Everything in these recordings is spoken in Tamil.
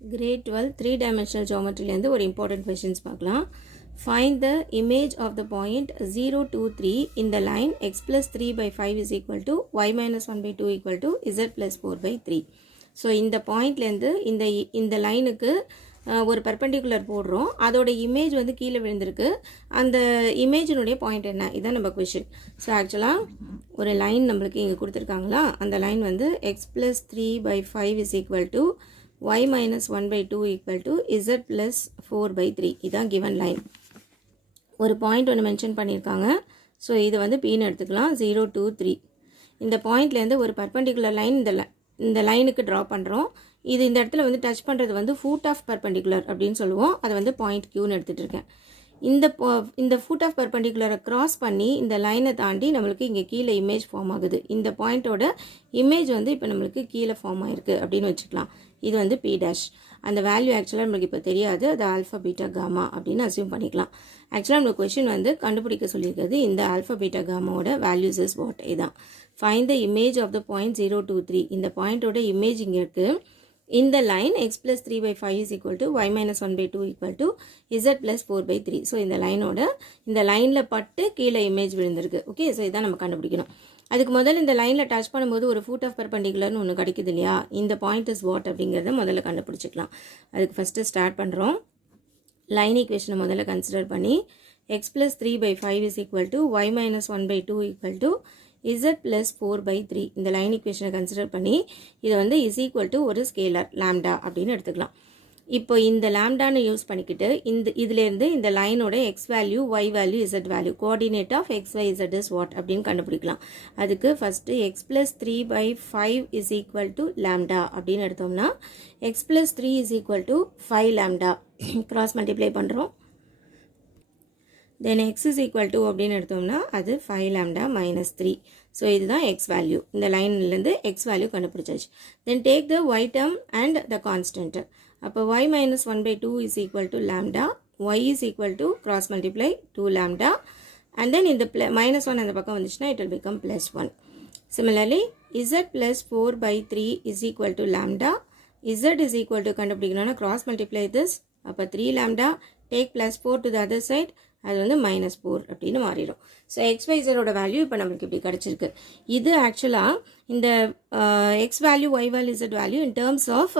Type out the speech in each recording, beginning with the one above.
Grade 12 3-dimensional geometry லேருந்து ஒரு important questions பார்க்கலாம். Find the image of the point 0, 2, 3 in the line x plus 3 by 5 is equal to y minus 1 by 2 equal to z plus 4 by 3. So இந்த பாயிண்ட்லேருந்து இந்த லைனுக்கு ஒரு பர்பண்டிகுலர் போடுறோம். அதோட இமேஜ் வந்து கீழே விழுந்திருக்கு. அந்த இமேஜினுடைய பாயிண்ட் என்ன, இதான் நம்ம கொஷின். ஸோ ஆக்சுவலாக ஒரு லைன் நம்மளுக்கு இங்கே கொடுத்துருக்காங்களா, அந்த லைன் வந்து X plus 3 by 5 is equal to y minus 1 by 2 equal to z plus 4 by 3. இதான் given line. ஒரு பாயிண்ட் ஒன்று மென்ஷன் பண்ணியிருக்காங்க. ஸோ இது வந்து பீன்னு எடுத்துக்கலாம். 0, 2, 3 இந்த பாயிண்ட்லேருந்து ஒரு பர்பண்டிகுலர் லைன் இந்த லைனுக்கு ட்ரா பண்ணுறோம். இது இந்த இடத்துல வந்து டச் பண்ணுறது வந்து ஃபுட் ஆஃப் பர்பண்டிகுலர் அப்படின்னு சொல்லுவோம். அதை வந்து பாயிண்ட் க்யூன்னு எடுத்துகிட்டு இருக்கேன். இந்த ஃபுட் ஆஃப் பர்பண்டிகுலரை கிராஸ் பண்ணி இந்த லைனை தாண்டி நம்மளுக்கு இங்கே கீழே இமேஜ் ஃபார்ம் ஆகுது. இந்த பாயிண்ட்டோட இமேஜ் வந்து இப்போ நம்மளுக்கு கீழே ஃபார்ம் ஆகிருக்கு அப்படின்னு வச்சுக்கலாம். இது வந்து பி டேஷ். அந்த வேல்யூ ஆக்சுவலாக நம்மளுக்கு இப்போ தெரியாது. அது ஆல்ஃபா பீட்டா காமா அப்படின்னு அசியூம் பண்ணிக்கலாம். ஆக்சுவலாக நம்ம கொஷின் வந்து கண்டுபிடிக்க சொல்லியிருக்கிறது இந்த ஆல்ஃபா பீட்டா காமாவோட வேல்யூஸ் இஸ் வாட். இதான் find the image of the point 0, 2, 3. இந்த பாயிண்டோட இமேஜ் இங்கே இருக்குது. இந்த line x plus 3 by 5 is equal to y minus 1 by 2 equal to z plus 4 by 3. So இந்த லைனில் பட்டு கீழே இமேஜ் விழுந்திருக்கு. ஓகே, ஸோ இதான் நம்ம கண்டுபிடிக்கணும். அதுக்கு முதல்ல இந்த லைனில் டச் பண்ணும்போது ஒரு ஃபுட் ஆஃப் பர்பண்டிகுலர்னு ஒன்று கிடைக்குது இல்லையா, இந்த பாயிண்ட் இஸ் வாட் அப்படிங்கிறத முதல்ல கண்டுபிடிச்சிக்கலாம். அதுக்கு ஃபஸ்ட்டு ஸ்டார்ட் பண்ணுறோம். லைன் ஈக்குவேஷனை முதல்ல கன்சிடர் பண்ணி x plus 3 by 5 is equal to y minus 1 by 2 equal to z plus 4 by 3. இந்த லைன் ஈக்குவேஷனை கன்சிடர் பண்ணி இதை வந்து இஸ் ஈக்குவல் டு ஒரு ஸ்கேலர் லாம்டா அப்படின்னு எடுத்துக்கலாம். இப்போ இந்த லாம்டான்னு யூஸ் பண்ணிக்கிட்டு இதுலேருந்து இந்த லைனோட x value, y value, z value, coordinate of x, y, z is what அப்படின்னு கண்டுபிடிக்கலாம். அதுக்கு first x plus 3 by 5 is equal to lambda அப்படின்னு எடுத்தோம்னா x plus 3 is equal to 5 lambda cross multiply பண்ணுறோம். Then x is equal to அப்படின்னு எடுத்தோம்னா அது 5 லாம்டா மைனஸ் 3. ஸோ இதுதான் எக்ஸ் வேல்யூ. இந்த லைன்லேருந்து எக்ஸ் வேல்யூ கண்டுபிடிச்சாச்சு. Then take the y term and the constant. அப்போ y minus 1 by 2 is equal to lambda, y is equal to cross multiply 2 lambda, and then in the minus 1 அந்த பக்கம் வந்துச்சுன்னா it will become plus 1. Similarly, z plus 4 by 3 is equal to lambda, z is equal to கண்டுபிடிக்கணும்னா cross multiply this, அப்போ 3 lambda, take plus 4 to the other side, அது வந்து மைனஸ் 4 அப்படின்னு மாறிடும். ஸோ எக்ஸ்வைசரோட வேல்யூ இப்போ நம்மளுக்கு இப்படி கிடச்சிருக்கு. இது ஆக்சுவலாக இந்த x value, y value, z value in terms of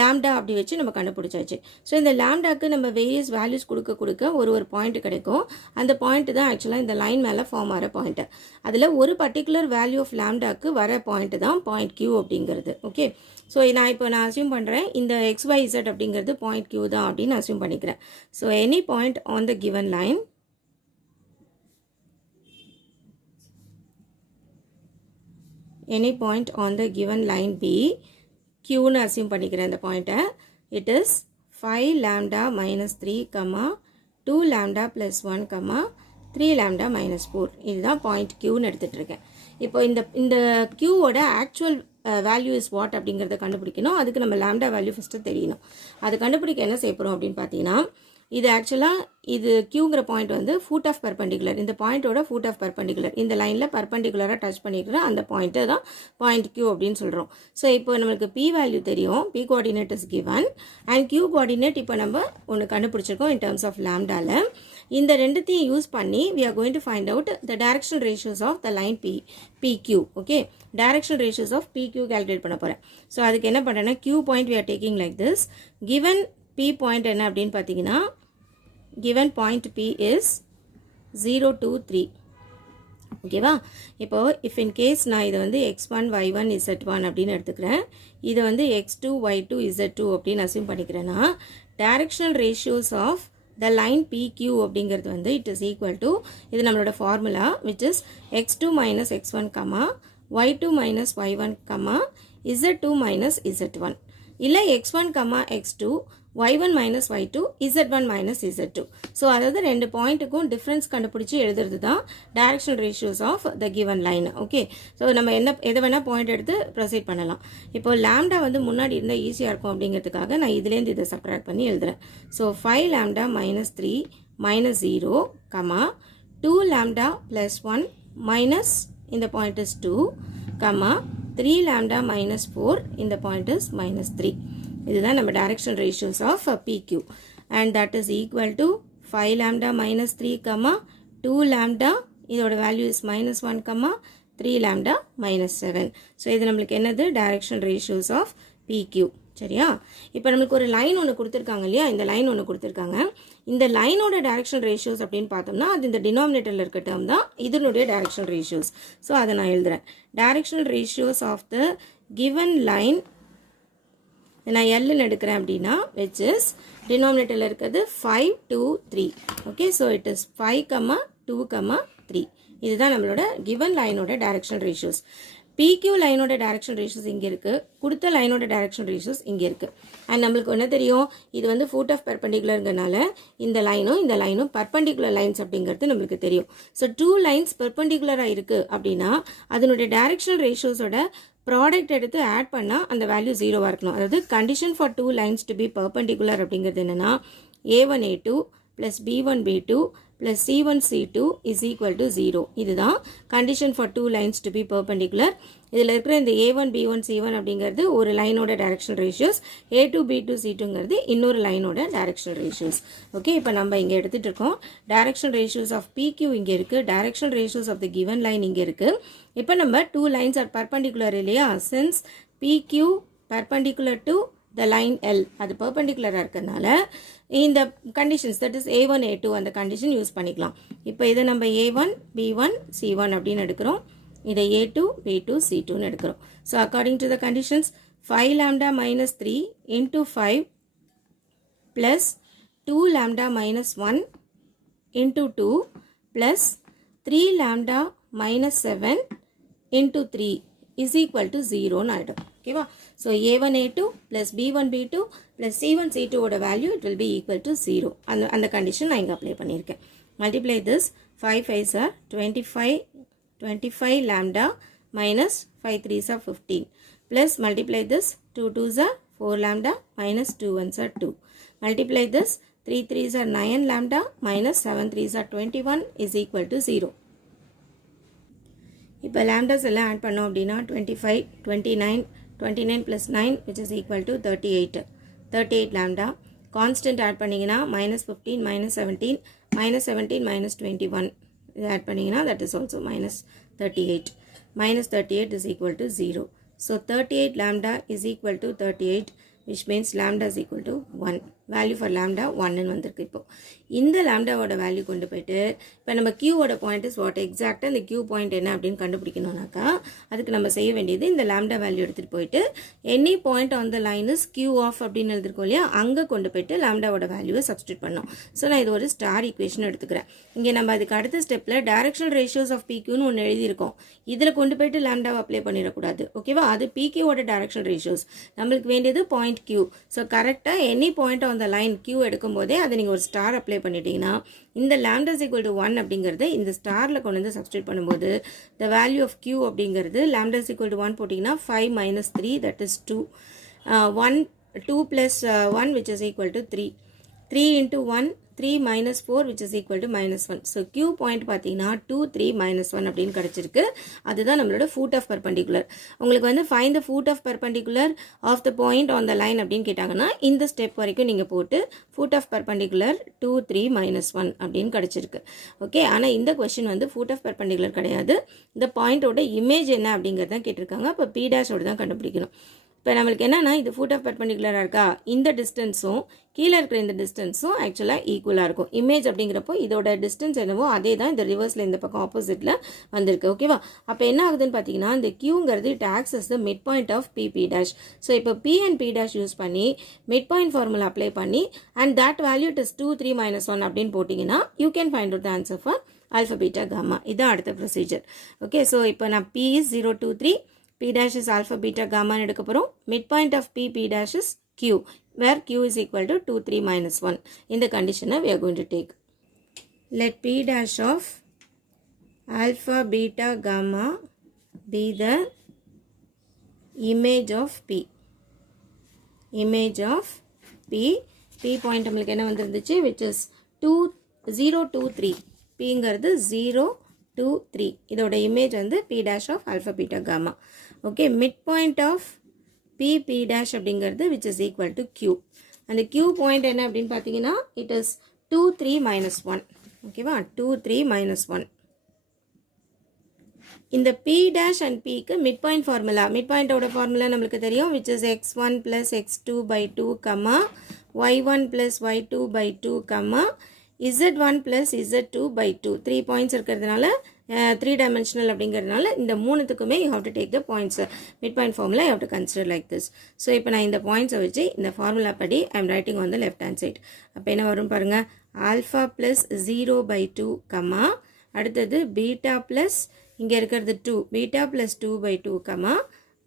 lambda அப்படி வச்சு நம்ம கண்டுபிடிச்சாச்சு. ஸோ இந்த லாம்டாக்கு நம்ம வேரியஸ் வேல்யூஸ் கொடுக்க ஒரு பாயிண்ட் கிடைக்கும். அந்த பாயிண்ட் தான் ஆக்சுவலாக இந்த லைன் மேலே ஃபார்ம் ஆகிற பாயிண்ட்டு. அதில் ஒரு பர்டிகுலர் வேல்யூ ஆஃப் லாம்டாக்கு வர பாயிண்ட் தான் பாயிண்ட் கியூ அப்படிங்கிறது. ஓகே, ஸோ நான் அசியூம் பண்ணுறேன் இந்த எக்ஸ், ஒய், இசட் அப்படிங்கிறது பாயிண்ட் கியூ தான் அப்படின்னு அசியூம் பண்ணிக்கிறேன். So any point on the given line any point on the given line B, Q னு அசியூம் பண்ணிக்கிறேன் இந்த பாயிண்ட்டை. It is 5 lambda minus 3, 2 lambda plus 1, 3 lambda minus 4. இதுதான் பாயிண்ட் Qன்னு எடுத்துகிட்டு இருக்கேன். இப்போ இந்த Qவோட ஆக்சுவல் வேல்யூ இஸ் வாட் அப்படிங்கிறத கண்டுபிடிக்கணும். அதுக்கு நம்ம லாம்டா வேல்யூ ஃபஸ்ட்டு தெரியணும். அது கண்டுபிடிக்க என்ன செய்ய போகிறோம் அப்படின்னு பார்த்தீங்கன்னா, இது ஆக்சுவலாக இது கியூங்கிற பாயிண்ட் வந்து ஃபுட் ஆஃப் பர்பண்டிகுலர். இந்த பாயிண்ட்டோட ஃபுட் ஆஃப் பர்பண்டிகுலர், இந்த லைனில் பர்பண்டிகுலராக டச் பண்ணிக்கிற அந்த பாயிண்ட்டு தான் பாயிண்ட் கியூ அப்படின்னு சொல்கிறோம். ஸோ இப்போ நம்மளுக்கு பி வேல்யூ தெரியும், P coordinate is given and Q coordinate இப்போ நம்ம ஒன்று கண்டுபிடிச்சிருக்கோம் இன் டர்ம்ஸ் ஆஃப் லாம்டாவில். இந்த ரெண்டுத்தையும் யூஸ் பண்ணி we are going to find out the directional ratios of the line PQ. Okay, directional ratios of PQ calculate பண்ண போகிறேன். ஸோ அதுக்கு என்ன பண்ணுறேன்னா Q point we are taking like this. given P point என்ன அப்படின்னு பார்த்தீங்கன்னா, given point P is 0, 2, 3. ஓகேவா, இப்போது if in case நான் இதை வந்து x1, y1, z1 அப்படின்னு எடுத்துக்கிறேன், இதை வந்து x2, y2, z2 அப்படின்னு assume பண்ணிக்கிறேன்னா, directional ratios of the line PQ அப்படிங்கிறது வந்து it is equal to, இது நம்மளோட formula which is x2 minus x1, y2 minus y1, z2 minus z1, இல்லை x1, x2, y1 minus y2, z1 minus z2. So அதாவது ரெண்டு பாயிண்ட்டுக்கும் டிஃப்ரென்ஸ் கண்டுபிடிச்சி எழுதுறது தான் directional ratios of the given line. Okay, so நம்ம எதை வேணால் பாயிண்ட் எடுத்து ப்ரொசீட் பண்ணலாம். இப்போ லாம்டா வந்து முன்னாடி இருந்தால் ஈஸியாக இருக்கும் அப்படிங்கிறதுக்காக நான் இதுலேருந்து இதை சப்ட்ராக்ட் பண்ணி எழுதுறேன். So 5 lambda minus 3 minus 0, 2 lambda plus 1 minus இந்த பாயிண்ட் இஸ் 2, 3 lambda minus 4 இந்த பாயிண்ட் இஸ் minus 3. இதுதான் நம்ம direction ratios of PQ and that is equal to 5 lambda minus 3 comma 2 lambda இதோட value is minus 1 comma 3 lambda minus 7. So இது நம்மளுக்கு என்னது direction ratios of PQ. சரியா? இப்போ நம்மளுக்கு ஒரு லைன் ஒன்று கொடுத்துருக்காங்க இல்லையா, இந்த லைன் ஒன்று கொடுத்துருக்காங்க. இந்த லைனோட டைரக்ஷன் ரேஷியோஸ் அப்படின்னு பார்த்தோம்னா அது இந்த டினாமினேட்டரில் இருக்க டேர்ம் தான் இதனுடைய டைரக்ஷன் ரேஷியோஸ். ஸோ அதை நான் எழுதுறேன். Direction ratios of the given line நான் எல்லுன்னு எடுக்கிறேன் அப்படின்னா விச் இஸ் டினாமினேட்டரில் இருக்கிறது 5 2 3. Okay, so it is 5, 2, 3. இதுதான் நம்மளோட கிவன் லைனோட டைரக்ஷன் ரேஷியோஸ். PQ லைனோட டைரக்ஷன் ரேஷியோஸ் இங்கே இருக்குது, கொடுத்த லைனோட டைரக்ஷன் ரேஷியோஸ் இங்கே இருக்குது. அண்ட் நம்மளுக்கு என்ன தெரியும், இது வந்து ஃபுட் ஆஃப் பெர்பெண்டிகுலருங்கிறனால இந்த லைனும் பெர்பெண்டிகுலர் லைன்ஸ் அப்படிங்கிறது நம்மளுக்கு தெரியும். ஸோ 2 லைன்ஸ் பெர்பெண்டிகுலராக இருக்குது அப்படின்னா அதனுடைய டைரக்ஷன் ரேஷியோஸோட ப்ராடக்ட் எடுத்து ஆட் பண்ணால் அந்த வேல்யூ 0வாக இருக்கணும். அதாவது condition for 2 lines to be perpendicular அப்படிங்கிறது என்னென்னா A1 A2 plus B1 B2 plus C1 C2 is equal to 0. இதுதான் condition for 2 lines to be perpendicular. இதில் இருக்கிற இந்த A1 B1 C1 அப்படிங்கிறது ஒரு லைனோட direction ratios, A2 B2 C2ங்கிறது இன்னொரு லைனோட direction ratios. ஓகே, இப்போ நம்ம இங்கே எடுத்துகிட்டு இருக்கோம். direction ratios of PQ இங்கே இருக்குது, direction ratios of the given line இங்கே இருக்குது. இப்போ நம்ம 2 lines are perpendicular இல்லையா, since PQ perpendicular to the line L அது perpendicular இருக்கனால இந்த conditions that is A1 A2 அந்த condition யூஸ் பண்ணிக்கலாம். இப்போ இதை நம்ம A1 B1 C1 அப்படின்னு எடுக்கிறோம், இதை A2 B2 C2 எடுக்கிறோம். So according to the conditions 5 lambda minus 3 into 5 plus 2 lambda minus 1 into 2 plus 3 lambda minus 7 into 3 is equal to 0 ஆயிடும். ஓகேவா? So A1 A2 plus B1 B2 plus C1 C2 ஓட value it will be equal to 0. அந்த கண்டிஷன் நான் இங்கே அப்ளை பண்ணியிருக்கேன். Multiply this 5 5s are 25 lambda minus 5 3s are 15 plus multiply this 2 2s are 4 lambda minus 2 1s are 2. Multiply this 3 3s are 9 lambda minus 7 3s are 21 is equal to 0. இப்போ lambdas எல்லாம் ஆட் பண்ணோம் அப்படின்னா 25 29 plus 9 which is equal to 38 lambda. Constant add பண்ணிங்கன்னா minus 15 minus 17 minus 21 இது ஆட் பண்ணிங்கன்னா that is also minus 38 is equal to 0. So 38 lambda is equal to 38 which means lambda is equal to 1. Value for lambda 1 வந்திருக்கு. இப்போ இந்த லாம்டாவோட வேல்யூ கொண்டு போயிட்டு இப்போ நம்ம Qவோட பாயிண்ட் இஸ் வாட் எக்ஸாக்டாக இந்த Q பாயிண்ட் என்ன அப்படின்னு கண்டுபிடிக்கணும்னாக்கா அதுக்கு நம்ம செய்ய வேண்டியது இந்த லாம்டா வேல்யூ எடுத்துகிட்டு போயிட்டு any point on the line is Q of அப்படின்னு எழுதிருக்கோம் இல்லையா, அங்கே கொண்டு போயிட்டு லாம்டாவோட வேல்யூவை சப்ஸ்டியூட் பண்ணோம். ஸோ நான் இது ஒரு ஸ்டார் ஈக்குவேஷன் எடுத்துக்கிறேன். இங்கே நம்ம அதுக்கு அடுத்த ஸ்டெப்பில் டைரக்ஷனல் ரேஷியோஸ் ஆஃப் PQன்னு ஒன்று எழுதியிருக்கோம். இதில் கொண்டு போயிட்டு லாம்டாவை அப்ளை பண்ணிடக்கூடாது. ஓகேவா? அது PQவோட டைரக்ஷனல் ரேஷியோஸ். நம்மளுக்கு வேண்டியது பாயிண்ட் Q. ஸோ கரெக்டாக any point on the line Q எடுக்கும் போதே அதை நீங்கள் ஒரு ஸ்டார் அப்ளை பண்ணிட்டீங்கன்னா இந்த lambda is equal to 1 அப்படிங்கிறது இந்த ஸ்டாரில் கொண்டு வந்து சப்ஸ்டியூட் பண்ணும்போது the value of Q அப்படிங்கிறது lambda is equal to 1 போட்டிங்கன்னா 5 minus 3 that is 2 2 plus 1 which is equal to 3 into 1 3 minus 4 which is equal to minus 1. So Q point பார்த்தீங்கன்னா 2 3 minus 1 அப்படின்னு கிடச்சிருக்கு. அதுதான் நம்மளோட foot of perpendicular. உங்களுக்கு வந்து find the foot of perpendicular of the point on the line அப்படின்னு கேட்டாங்கன்னா இந்த ஸ்டெப் வரைக்கும் நீங்கள் போட்டு foot of perpendicular 2 3 minus 1 அப்படின்னு கிடச்சிருக்கு. ஓகே, ஆனால் இந்த கொஸ்டின் வந்து foot of perpendicular கிடையாது. இந்த பாயிண்டோட இமேஜ் என்ன அப்படிங்கிறது தான் கேட்டிருக்காங்க. அப்போ P டேஷோடு தான் கண்டுபிடிக்கணும். இப்போ நம்மளுக்கு என்னென்னா இது ஃபுட் ஆஃப் பெர்பெண்டிகுலராக இருக்கா, இந்த டிஸ்டன்ஸும் கீழே இருக்கிற இந்த டிஸ்டன்ஸும் ஆக்சுவலாக ஈக்குவலாக இருக்கும். இமேஜ் அப்படிங்கிறப்போ இதோட டிஸ்டன்ஸ் என்னவோ அதே தான் இந்த ரிவர்ஸில் இந்த பக்கம் ஆப்போசிட்டில் வந்திருக்கு. ஓகேவா? அப்போ என்ன ஆகுதுன்னு பார்த்தீங்கன்னா இந்த Qங்கிறது it acts as the mid point of P dash. So இப்போ P and P dash use பண்ணி மிட் பாயிண்ட் ஃபார்முலா அப்ளை பண்ணி and that value it is 2 3 minus 1 அப்படின்னு போட்டிங்கன்னா you can find out the answer for alpha beta gamma. இதுதான் அடுத்த ப்ரொசீஜர். ஓகே, ஸோ இப்போ நான் P is 0 2 3 P dash is alpha beta gamma எடுக்க போகிறோம். midpoint of P dash is Q where Q is equal to 2 3 minus 1. இந்த condition we are going to take. Let P dash of alpha beta gamma be the image of P. Image of P. P point நம்மளுக்கு என்ன வந்திருந்துச்சு which is 0 2 3. Pங்கிறது 0 2 3. இதோட இமேஜ் வந்து P dash of alpha beta gamma. Okay, midpoint of P dash அப்படிங்கிறது which is equal to Q. அந்த Q point என்ன அப்படின்னு பார்த்தீங்கன்னா it is 2, 3, minus 1. ஓகேவா 2, 3, minus 1. இந்த P dash and Pக்கு midpoint formula. midpointோட formula நம்மளுக்கு தெரியும் which is x1 plus x2 by 2, y1 plus y2 by 2, z1 plus z2 by 2. 3 points இருக்கிறதுனால 3 dimensional அப்படிங்கிறதுனால இந்த மூணுத்துக்குமே you have to take the points. midpoint formula you have to consider like this. So இப்போ நான் இந்த points வச்சு இந்த formula படி I am writing on the left hand side. அப்போ என்ன வரும் பாருங்க alpha plus 0 by 2, அடுத்தது beta plus இங்கே இருக்கிறது 2, beta plus 2 by 2,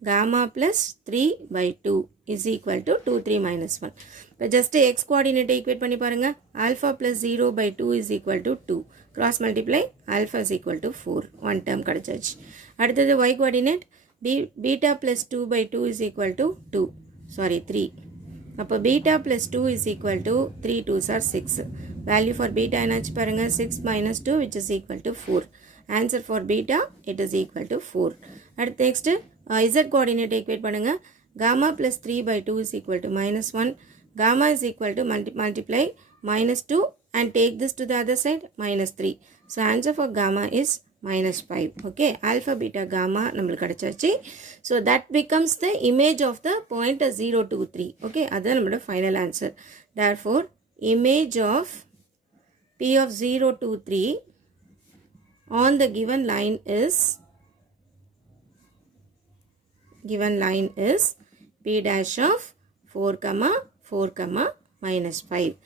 gamma plus 3 by 2 is equal to 2, 3, minus 1. இப்போ just x coordinate equate பண்ணி பாருங்க alpha plus 0 by 2 is equal to 2. cross multiply alpha is equal to 4. one term கிடைச்சாச்சு. அடுத்தது y coordinate beta plus 2 by 2 is equal to 3. அப்போ beta plus 2 is equal to 3 2s are 6. value for beta என்னாச்சு பாருங்க 6 minus 2 which is equal to 4. answer for beta it is equal to 4. அடுத்து next z coordinate equate பண்ணுங்க gamma plus 3 by 2 is equal to minus 1. gamma is equal to multiply minus 2 and take this to the other side minus 3. so answer for gamma is minus 5. okay alpha beta gamma நம்மளுக்கு கிடைச்சாச்சு. so that becomes the image of the point 0 2 3. okay அதான் நம்மளோட final answer. therefore image of p of 0 2 3 on the given line is p dash of 4, 4, minus 5.